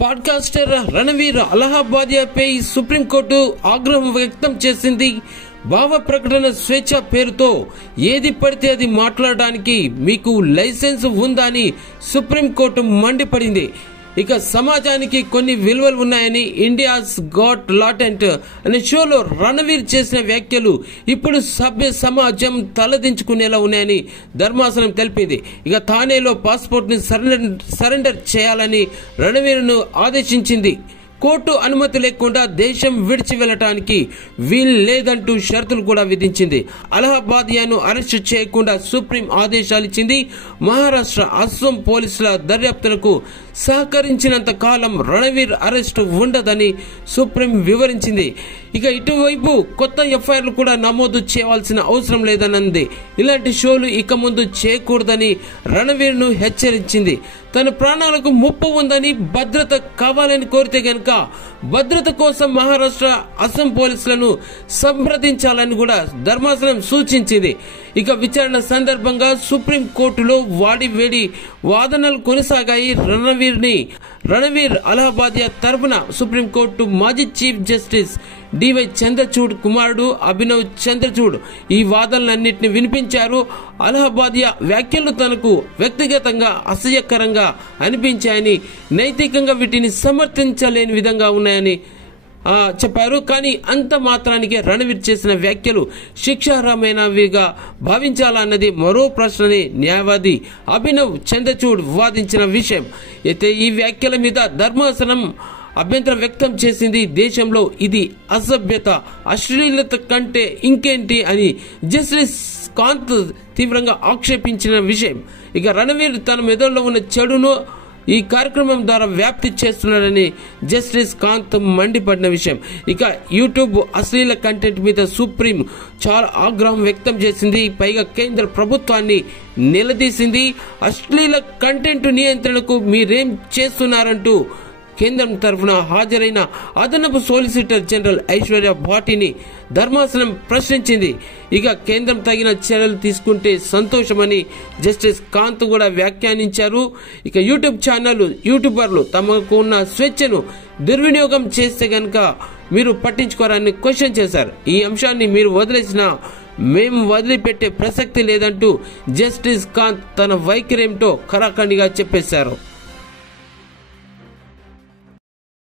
Podcaster Ranveer అలహాబాదియాపై supreme court ఆగ్రహం వ్యక్తం చేసింది. భావ ప్రకటన స్వేచ్ఛ పేరుతో ఏది పడితే అది మాట్లాడడానికి మీకు లైసెన్స్ ఉందా అని సుప్రీంకోర్టు మండిపడింది. ఇక సమాజానికి కొన్ని విలువలు ఉన్నాయని ఇండియాస్ గాట్ లాటెంట్ అనే షోలో రణవీర్ చేసిన వ్యాఖ్యలు ఇప్పుడు సభ్య సమాజం తలదించుకునేలా ఉన్నాయని ధర్మాసనం తెలిపింది. ఇక థానేలో పాస్పోర్ట్ ని సరెండర్ చేయాలని రణవీర్ను ఆదేశించింది. కోర్టు అనుమతి లేకుండా దేశం విడిచి వెళ్లటానికి వీలు లేదంటూ షరతులు కూడా విధించింది. అలహాబాదియాను అరెస్టు చేయకుండా సుప్రీం ఆదేశాలు ఇచ్చింది. మహారాష్ట్ర, అస్సాం పోలీసుల దర్యాప్తులకు సహకరించినంత కాలం రణవీర్ అరెస్టు ఉండదని సుప్రీం వివరించింది. ఇక ఇటువైపు కొత్త ఎఫ్ఐఆర్లు కూడా నమోదు చేయవలసిన అవసరం లేదన్నది. ఇలాంటి షోలు ఇక ముందు చేయకూడదని రణవీర్ ను హెచ్చరించింది. తన ప్రాణాలకు ముప్పు ఉందని, భద్రత కావాలని కోరితే గనక భద్రత కోసం మహారాష్ట్ర, అస్సాం పోలీసులను సంప్రదించాలని కూడా ధర్మాసనం సూచించింది. ఇక విచారణ సందర్భంగా సుప్రీం కోర్టులో వాడివేడి వాదనలు కొనసాగాయి. రణవీర్ అలహాబాదియా తరపున సుప్రీంకోర్టు మాజీ చీఫ్ జస్టిస్ డివై చంద్రచూడ్ కుమారుడు అభినవ్ చంద్రచూడ్ ఈ వాదనలన్నింటినీ వినిపించారు. అలహాబాదియా వ్యాఖ్యలు తనకు వ్యక్తిగతంగా అసహ్యకరంగా అనిపించాయని, నైతికంగా వీటిని సమర్థించలేని విధంగా ఉన్నాయని చెప్పారు. కానీ అంత మాత్రానికి రణవీర్ చేసిన వ్యాఖ్యలు శిక్షార్హమైనవిగా భావించాలన్నది మరో ప్రశ్నని న్యాయవాది అభినవ్ చంద్రచూడ్ వాదించిన విషయం. అయితే ఈ వ్యాఖ్యల మీద ధర్మాసనం అభ్యంతరం వ్యక్తం చేసింది. దేశంలో ఇది అసభ్యత, అశ్లీలత కంటే ఇంకేంటి అని జస్టిస్ కాంత్ తీవ్రంగా ఆక్షేపించిన విషయం. ఇక రణవీర్ తన మెదడులో ఉన్న చెడును ఈ కార్యక్రమం ద్వారా వ్యాప్తి చేస్తున్నాడని జస్టిస్ కాంత్ మండిపడిన విషయం. ఇక యూట్యూబ్ అశ్లీల కంటెంట్ మీద సుప్రీం చాలా ఆగ్రహం వ్యక్తం చేసింది. పైగా కేంద్ర ప్రభుత్వాన్ని నిలదీసింది. అశ్లీల కంటెంట్ నియంత్రణకు మీరేం చేస్తున్నారంటూ కేంద్రం తరఫున హాజరైన అదనపు సోలిసిటర్ జనరల్ ఐశ్వర్య భాటిని ధర్మాసనం ప్రశ్నించింది. ఇక కేంద్రం తగిన చర్యలు తీసుకుంటే సంతోషమని జస్టిస్ కాంత్ కూడా వ్యాఖ్యానించారు. ఇక యూట్యూబర్లు తమకు ఉన్న స్వేచ్ఛను దుర్వినియోగం చేస్తే గనక మీరు పట్టించుకోరని క్వశ్చన్ చేశారు. ఈ అంశాన్ని మీరు వదిలేసినా మేము వదిలిపెట్టే ప్రసక్తి లేదంటూ జస్టిస్ కాంత్ తన వైఖరేమిటో ఖరాఖండిగా చెప్పేశారు.